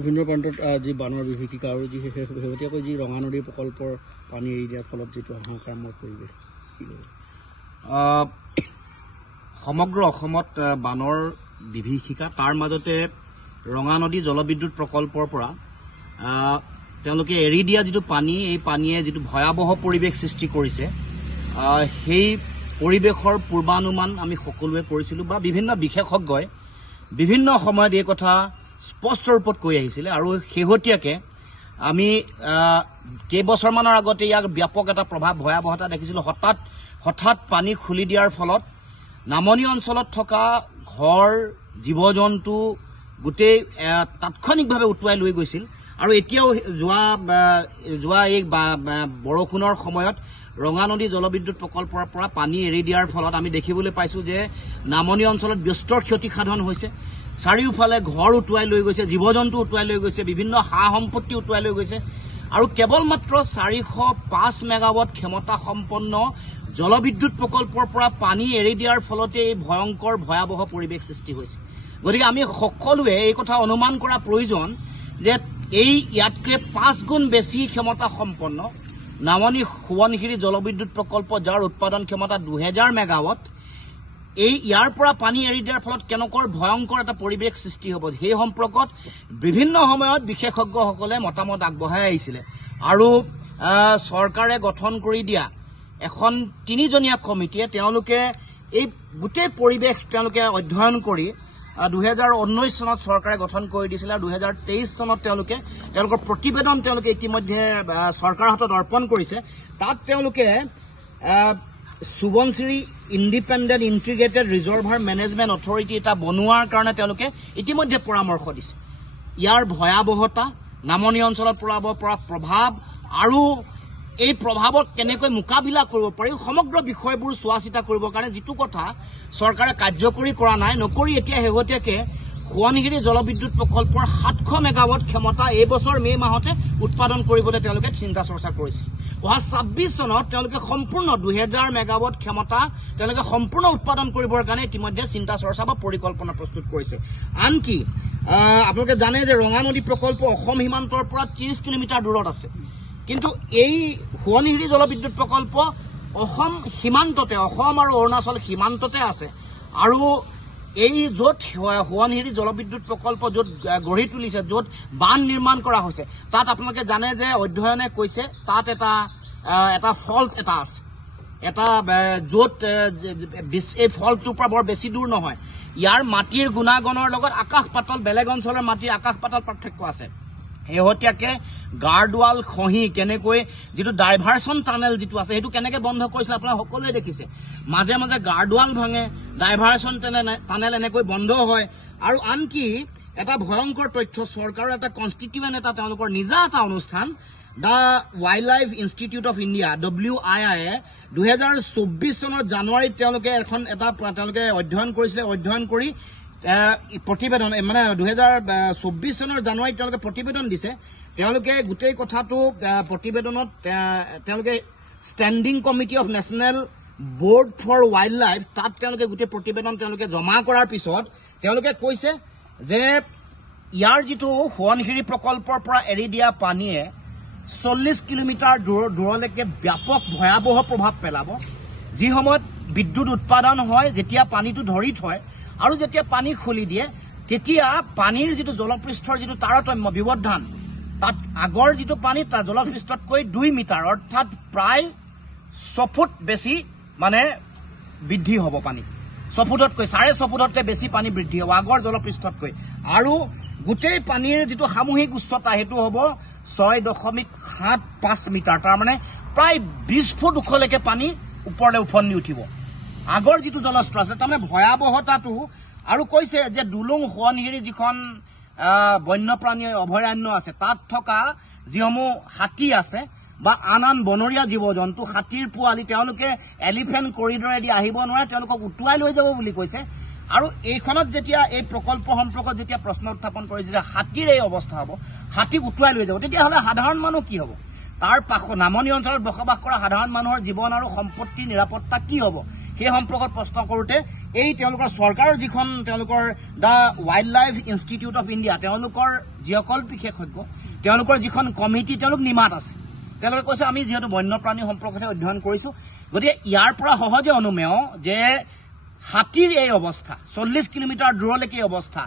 বিভিন্ন প্ৰান্তত যি বানৰ বিভীষিকা আৰু যি শেহতীয়াকৈ যি ৰঙা নদীৰ প্ৰকল্পৰ পানী এৰি দিয়াৰ ফলত যিটো হাহাকাৰময় পৰিৱেশ সমগ্ৰ অসমত বানৰ বিভীষিকা তাৰ মাজতে ৰঙা নদী জলবিদ্যুৎ প্ৰকল্পৰ পৰা তেওঁলোকে এৰি দিয়া যিটো পানী এই পানীয়ে যিটো ভয়াৱহ পৰিৱেশ সৃষ্টি কৰিছে সেই পৰিৱেশৰ পূৰ্বানুমান আমি সকলোৱে কৰিছিলোঁ বা বিভিন্ন বিশেষজ্ঞই বিভিন্ন সময়ত এই কথা স্পষ্ট ৰূপত কৈ আহিছিলে আৰু শেহতীয়াকৈ আমি কেইবছৰমানৰ আগতে ইয়াক ব্যাপক এটা প্ৰভাৱ ভয়াৱহতা দেখিছিলোঁ হঠাৎ পানী খুলি দিয়াৰ ফলত নামনি অঞ্চলত থকা ঘৰ জীৱ জন্তু গোটেই তাৎক্ষণিকভাৱে উটুৱাই লৈ গৈছিল আৰু এতিয়াও যোৱা এই বৰষুণৰ সময়ত ৰঙা নদী জলবিদ্যুৎ প্ৰকল্পৰ পৰা পানী এৰি দিয়াৰ ফলত আমি দেখিবলৈ পাইছোঁ যে নামনি অঞ্চলত ব্যস্তৰ ক্ষতি সাধন হৈছে চাৰিওফালে ঘৰ উটুৱাই লৈ গৈছে জীৱ জন্তু উটুৱাই লৈ গৈছে বিভিন্ন সা সম্পত্তি উটুৱাই লৈ গৈছে আৰু কেৱল মাত্ৰ 405 মেগাৱাট ক্ষমতা সম্পন্ন জলবিদ্যুৎ প্ৰকল্পৰ পৰা পানী এৰি দিয়াৰ ফলতে এই ভয়ংকৰ ভয়াৱহ পৰিৱেশ সৃষ্টি হৈছে গতিকে আমি সকলোৱে এই কথা অনুমান কৰা প্ৰয়োজন যে এই ইয়াতকৈ 5 গুণ বেছি ক্ষমতা সম্পন্ন নামনি সোৱণশিৰি জলবিদ্যুৎ প্ৰকল্প যাৰ উৎপাদন ক্ষমতা 2000 মেগাৱাট এই ইয়াৰ পৰা পানী এৰি দিয়াৰ ফলত কেনেকৈ ভয়ংকৰ এটা পৰিৱেশ সৃষ্টি হ'ব সেই সম্পৰ্কত বিভিন্ন সময়ত বিশেষজ্ঞসকলে মতামত আগবঢ়াই আহিছিলে আৰু চৰকাৰে গঠন কৰি দিয়া এখন 3জনীয়া কমিটিয়ে তেওঁলোকে এই গোটেই পৰিৱেশ তেওঁলোকে অধ্যয়ন কৰি 2019 চনত চৰকাৰে গঠন কৰি দিছিল আৰু 2023 চনত তেওঁলোকৰ প্ৰতিবেদন ইতিমধ্যে চৰকাৰৰ হাতত অৰ্পণ কৰিছে তাত তেওঁলোকে Subansiri independent integrated reservoir management authority এটা বনোৱাৰ কাৰণে তেওঁলোকে ইতিমধ্যে পৰামৰ্শ দিছে ইয়াৰ ভয়াৱহতা নামনি অঞ্চলত পৰাব পৰা প্ৰভাৱ আৰু এই প্ৰভাৱক কেনেকৈ মোকাবিলা কৰিব পাৰি সমগ্ৰ বিষয়বোৰ চোৱা চিতা কৰিবৰ কাৰণে যিটো কথা চৰকাৰে কাৰ্যকৰী কৰা নাই নকৰি এতিয়া শেহতীয়াকৈ সোৱণশিৰি জলবিদ্যুৎ প্ৰকল্পৰ 700 মেগাৱাট ক্ষমতা এই বছৰ মে মাহতে উৎপাদন কৰিবলৈ তেওঁলোকে চিন্তা চৰ্চা কৰিছে অহা 26 চনত তেওঁলোকে সম্পূৰ্ণ 2000 মেগাৱাট ক্ষমতা তেওঁলোকে সম্পূৰ্ণ উৎপাদন কৰিবৰ কাৰণে ইতিমধ্যে চিন্তা চৰ্চা বা পৰিকল্পনা প্ৰস্তুত কৰিছে আনকি আপোনালোকে জানে যে ৰঙা নদী প্ৰকল্প অসম সীমান্তৰ পৰা 30 কিলোমিটাৰ দূৰত আছে কিন্তু এই সোৱণশিৰি জলবিদ্যুৎ প্ৰকল্প অসম সীমান্ততে অসম আৰু অৰুণাচল সীমান্ততে আছে আৰু এই য'ত সোৱণশিৰি জলবিদ্যুৎ প্ৰকল্প য'ত গঢ়ি তুলিছে য'ত বান্ধ নিৰ্মাণ কৰা হৈছে তাত আপোনালোকে জানে যে অধ্যয়নে কৈছে তাত এটা ফল্ট এটা আছে এটা য'ত এই ফল্টটোৰ পৰা বৰ বেছি দূৰ নহয় ইয়াৰ মাটিৰ গুণাগুণৰ লগত আকাশ পাতল বেলেগ অঞ্চলৰ মাটিৰ আকাশ পাতল পাৰ্থক্য আছে শেহতীয়াকৈ গাৰ্ডৱাল খহি কেনেকৈ যিটো ডাইভাৰচন টানেল যিটো আছে সেইটো কেনেকৈ বন্ধ কৰিছিল আপোনালোকে সকলোৱে দেখিছে মাজে মাজে গাৰ্ডৱাল ভাঙে ডাইভাৰচন টানেল এনেকৈ বন্ধ হয় আৰু আনকি এটা ভয়ংকৰ তথ্য চৰকাৰৰ এটা কনষ্টিটিউৱেণ্ট এটা তেওঁলোকৰ নিজা এটা অনুষ্ঠান the wild life institute of India WII 2024 চনৰ জানুৱাৰীত তেওঁলোকে তেওঁলোকে অধ্যয়ন কৰিছিলে অধ্যয়ন কৰি প্ৰতিবেদন মানে 2024 চনৰ জানুৱাৰীত তেওঁলোকে প্ৰতিবেদন দিছে তেওঁলোকে গোটেই কথাটো প্ৰতিবেদনত তেওঁলোকে standing committee of national board for wildlife তাত তেওঁলোকে গোটেই প্ৰতিবেদন তেওঁলোকে জমা কৰাৰ পিছত তেওঁলোকে কৈছে যে ইয়াৰ যিটো সোৱণশিৰি প্ৰকল্পৰ পৰা এৰি দিয়া পানীয়ে 40 কিলোমিটাৰ দূৰলৈকে ব্যাপক ভয়াৱহ প্ৰভাৱ পেলাব যি সময়ত বিদ্যুৎ উৎপাদন হয় যেতিয়া পানীটো ধৰি থয় আৰু যেতিয়া পানী খুলি দিয়ে তেতিয়া পানীৰ যিটো জলপৃষ্ঠৰ যিটো তাৰতম্য ব্যৱধান তাত আগৰ যিটো পানী তাৰ জলপৃষ্ঠতকৈ 2 মিটাৰ অৰ্থাৎ প্ৰায় 6 ফুট বেছি মানে বৃদ্ধি হ'ব পানী 6 ফুটতকৈ 6.5 ফুটতকৈ বেছি পানী বৃদ্ধি হ'ব আগৰ জলপৃষ্ঠতকৈ আৰু গোটেই পানীৰ যিটো সামূহিক উচ্চতা সেইটো হ'ব 6.75 মিটাৰ তাৰমানে প্ৰায় 20 ফুট ওখলৈকে পানী ওপৰলৈ উফন্দি উঠিব আগৰ যিটো জলস্তৰ আছে তাৰমানে ভয়াৱহতাটো আৰু কৈছে যে দুলুং সোৱণশিৰি যিখন বন্যপ্ৰাণী অভয়াৰণ্য আছে তাত থকা যিসমূহ হাতী আছে বা আন বনৰীয়া জীৱ জন্তু হাতীৰ পোৱালি তেওঁলোকে এলিফেণ্ট কৰিডৰেদি আহিব নোৱাৰে তেওঁলোকক উটুৱাই লৈ যাব বুলি কৈছে আৰু এইখনত যেতিয়া এই প্ৰকল্প সম্পৰ্কত যেতিয়া প্ৰশ্ন উত্থাপন কৰিছে যে হাতীৰ এই অৱস্থা হ'ব হাতীক উটুৱাই লৈ যাব তেতিয়াহ'লে সাধাৰণ মানুহ কি হ'ব তাৰ নামনি অঞ্চলত বসবাস কৰা সাধাৰণ মানুহৰ জীৱন আৰু সম্পত্তিৰ নিৰাপত্তা কি হ'ব সেই সম্পৰ্কত প্ৰশ্ন কৰোঁতে এই তেওঁলোকৰ চৰকাৰৰ যিখন তেওঁলোকৰ the wild life institute of India তেওঁলোকৰ যিসকল বিশেষজ্ঞ তেওঁলোকৰ যিখন কমিটি তেওঁলোক নিমাত আছে তেওঁলোকে কৈছে আমি যিহেতু বন্যপ্ৰাণী সম্পৰ্কতে অধ্যয়ন কৰিছোঁ গতিকে ইয়াৰ পৰা সহজে অনুমেয় যে হাতীৰ এই অৱস্থা 40 কিলোমিটাৰ দূৰলৈকে এই অৱস্থা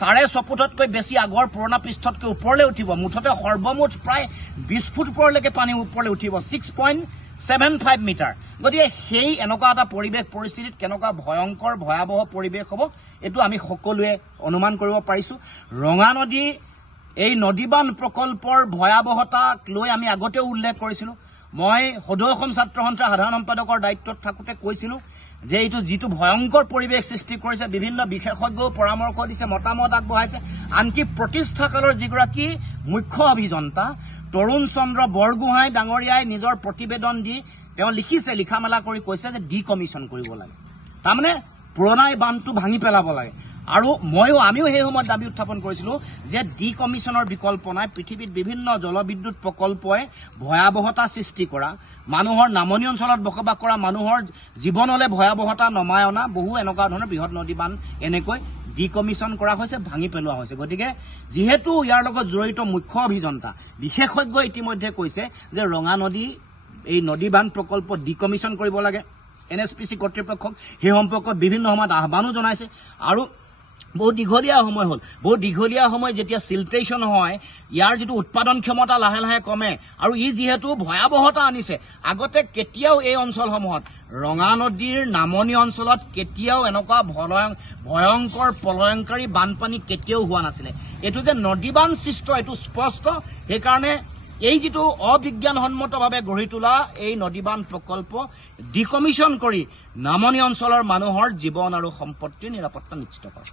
6.5 ফুটতকৈ বেছি আগৰ পুৰণা পৃষ্ঠতকৈ ওপৰলৈ উঠিব মুঠতে সৰ্বমুঠ প্ৰায় 20 ফুট ওপৰলৈকে পানী ওপৰলৈ উঠিব 6.75 মিটাৰ গতিকে সেই এনেকুৱা এটা পৰিৱেশ পৰিস্থিতিত কেনেকুৱা ভয়ংকৰ ভয়াৱহ পৰিৱেশ হ'ব এইটো আমি সকলোৱে অনুমান কৰিব পাৰিছোঁ ৰঙা নদী এই নদীবান প্ৰকল্পৰ ভয়াৱহতাক লৈ আমি আগতেও উল্লেখ কৰিছিলোঁ মই সদৌ অসম ছাত্ৰ সন্থাৰ সাধাৰণ সম্পাদকৰ দায়িত্বত থাকোঁতে কৈছিলোঁ যে এইটো যিটো ভয়ংকৰ পৰিৱেশ সৃষ্টি কৰিছে বিভিন্ন বিশেষজ্ঞও পৰামৰ্শ দিছে মতামত আগবঢ়াইছে আনকি প্ৰতিষ্ঠাকালৰ যিগৰাকী মুখ্য অভিযন্তা তৰুণ চন্দ্ৰ বৰগোহাঁই ডাঙৰীয়াই নিজৰ প্ৰতিবেদন দি তেওঁ লিখিছে লিখা মেলা কৰি কৈছে যে ডিকমিশ্যন কৰিব লাগে তাৰমানে পুৰণা এই বান্ধটো ভাঙি পেলাব লাগে আৰু আমিও সেই সময়ত দাবী উত্থাপন কৰিছিলোঁ যে ডিকমিশ্যনৰ বিকল্প নাই পৃথিৱীত বিভিন্ন জলবিদ্যুৎ প্ৰকল্পই ভয়াৱহতা সৃষ্টি কৰা মানুহৰ নামনি অঞ্চলত বসবাস কৰা মানুহৰ জীৱনলৈ ভয়াৱহতা নমাই অনা বহু এনেকুৱা ধৰণৰ বৃহৎ নদী বান্ধ এনেকৈ ডিকমিশ্যন কৰা হৈছে ভাঙি পেলোৱা হৈছে গতিকে যিহেতু ইয়াৰ লগত জড়িত মুখ্য অভিযন্তা বিশেষজ্ঞই ইতিমধ্যে কৈছে যে ৰঙা নদী এই নদী বান্ধ প্ৰকল্প ডিকমিশ্যন কৰিব লাগে NSPC কৰ্তৃপক্ষক সেই সম্পৰ্কত বিভিন্ন সময়ত আহ্বানো জনাইছে আৰু বহু দীঘলীয়া সময় যেতিয়া চিল্ট্ৰেশ্যন হয় ইয়াৰ যিটো উৎপাদন ক্ষমতা লাহে লাহে কমে আৰু ই যিহেতু ভয়াৱহতা আনিছে আগতে কেতিয়াও এই অঞ্চলসমূহত ৰঙা নদীৰ নামনি অঞ্চলত কেতিয়াও এনেকুৱা ভয়ংকৰ প্ৰলয়ংকাৰী বানপানী কেতিয়াও হোৱা নাছিলে এইটো যে নদীবান সৃষ্ট এইটো স্পষ্ট সেইকাৰণে এই যিটো অবিজ্ঞানসন্মতভাৱে গঢ়ি তোলা এই নদীবান প্ৰকল্প ডিকমিশ্যন কৰি নামনি অঞ্চলৰ মানুহৰ জীৱন আৰু সম্পত্তিৰ নিৰাপত্তা নিশ্চিত কৰে